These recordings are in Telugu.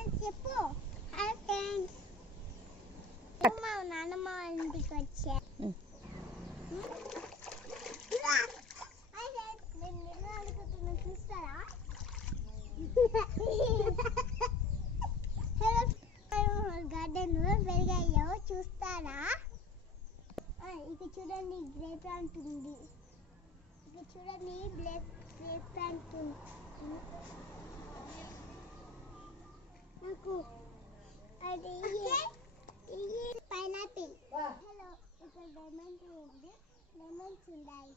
చెప్పు. హాయ్ ఫ్రెండ్స్, మా నాన్నమ్మ ఇంటికి వచ్చా. నేను నిన్న అనుకుంటున్నా, చూస్తారా? హలో, గార్డెన్ పెరిగాయో చూస్తారా? ఇక చూడండి, గ్రేప్ ప్లాంట్ ఉంది. ఇక చూడండి, గ్రేప్ ప్లాంట్ ఉంది. నాకు అది పైనాపిల్. హలో, ఇక్కడ లెమన్స్ ఉంది. లెమన్స్ ఉన్నాయి.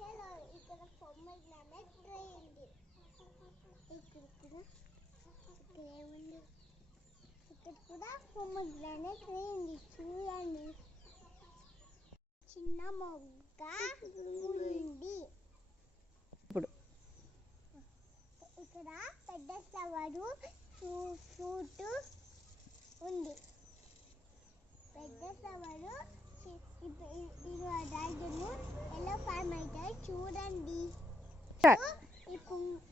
హలో, ఇక్కడ పొమ్మగ్రానేట్ ట్రీ ఉంది. ఇక్కడ ఏముంది? ఇక్కడ కూడా పొమ్మగ్రానేట్ ట్రీ ఉంది. చూడండి, చిన్న మొగ్గ ఉంది. ఇక్కడ పెద్ద ఫ్లవరు ఫ్రూట్ ఉంది. పెద్ద ఫ్లవరు ఇది డ్రాగన్ ఎలా ఫార్మ్ అవుతాయి చూడండి. ఈ ఫ్రూట్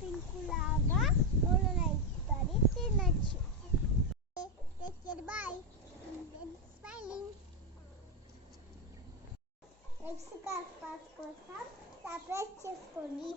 పింక్ లాగా అవుతుంది, తినచ్చు. బాయ్. స్మైలింగ్. నెక్స్ట్ క్లాస్ కోసం సబ్స్క్రైబ్ చేసుకోండి.